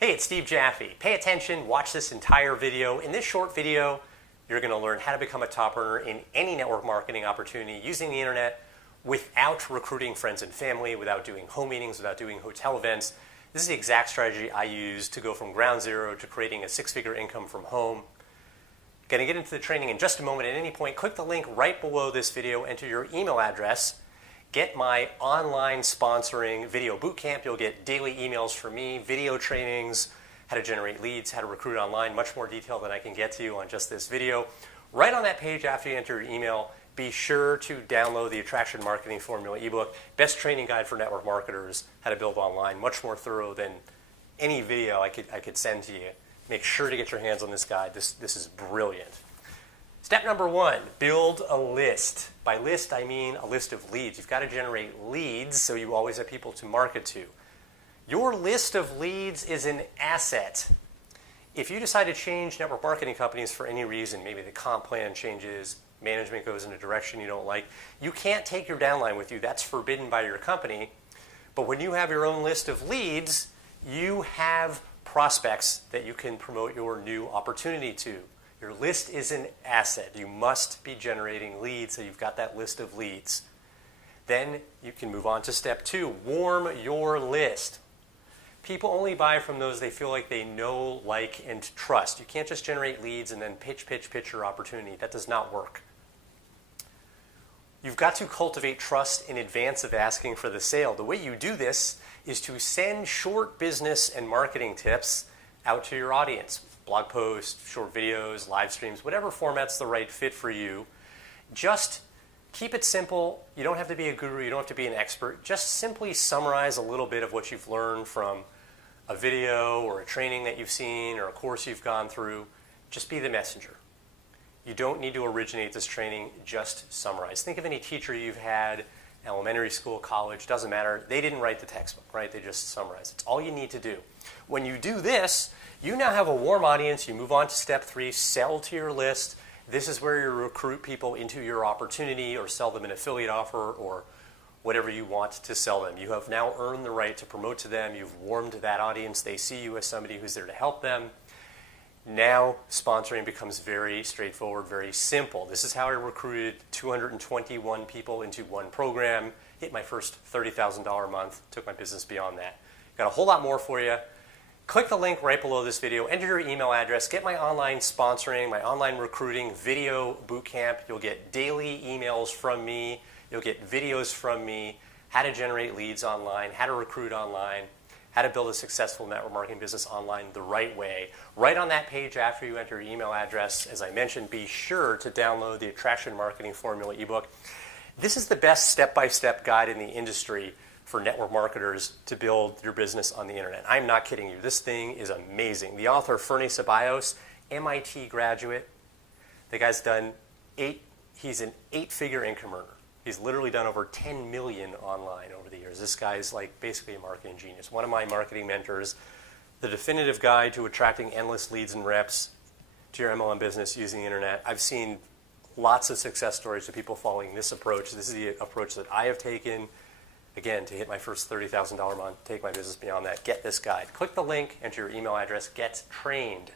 Hey, it's Steve Jaffe. Pay attention, watch this entire video. In this short video, you're going to learn how to become a top earner in any network marketing opportunity using the internet without recruiting friends and family, without doing home meetings, without doing hotel events. This is the exact strategy I use to go from ground zero to creating a six-figure income from home. Going to get into the training in just a moment. At any point, click the link right below this video, enter your email address, get my online sponsoring video bootcamp. You'll get daily emails from me, video trainings, how to generate leads, how to recruit online, much more detail than I can get to you on just this video. Right on that page after you enter your email, be sure to download the Attraction Marketing Formula ebook, best training guide for network marketers, how to build online, much more thorough than any video I could send to you. Make sure to get your hands on this guide. This is brilliant. Step number one, build a list. By list, I mean a list of leads. You've got to generate leads so you always have people to market to. Your list of leads is an asset. If you decide to change network marketing companies for any reason, maybe the comp plan changes, management goes in a direction you don't like, you can't take your downline with you. That's forbidden by your company. But when you have your own list of leads, you have prospects that you can promote your new opportunity to. Your list is an asset. You must be generating leads, so you've got that list of leads. Then you can move on to step two, warm your list. People only buy from those they feel like they know, like, and trust. You can't just generate leads and then pitch your opportunity. That does not work. You've got to cultivate trust in advance of asking for the sale. The way you do this is to send short business and marketing tips out to your audience. Blog posts, short videos, live streams, whatever format's the right fit for you. Just keep it simple. You don't have to be a guru. You don't have to be an expert. Just simply summarize a little bit of what you've learned from a video or a training that you've seen or a course you've gone through. Just be the messenger. You don't need to originate this training. Just summarize. Think of any teacher you've had, elementary school, college, doesn't matter. They didn't write the textbook, right? They just summarize. It's all you need to do. When you do this, you now have a warm audience. You move on to step three, sell to your list. This is where you recruit people into your opportunity or sell them an affiliate offer or whatever you want to sell them. You have now earned the right to promote to them. You've warmed that audience. They see you as somebody who's there to help them. Now sponsoring becomes very straightforward, very simple. This is how I recruited 221 people into one program, hit my first $30,000 a month, took my business beyond that. Got a whole lot more for you. Click the link right below this video, enter your email address, get my online sponsoring, my online recruiting video bootcamp. You'll get daily emails from me. You'll get videos from me, how to generate leads online, how to recruit online, how to build a successful network marketing business online the right way. Right on that page after you enter your email address, as I mentioned, be sure to download the Attraction Marketing Formula ebook. This is the best step-by-step guide in the industry for network marketers to build your business on the internet. I'm not kidding you. This thing is amazing. The author, Fernie Ceballos, MIT graduate. The guy's done he's an eight-figure income earner. He's literally done over 10 million online over the years. This guy's like basically a marketing genius. One of my marketing mentors, the definitive guide to attracting endless leads and reps to your MLM business using the internet. I've seen lots of success stories of people following this approach. This is the approach that I have taken. Again, to hit my first $30,000 a month, take my business beyond that, get this guide. Click the link, enter your email address, get trained.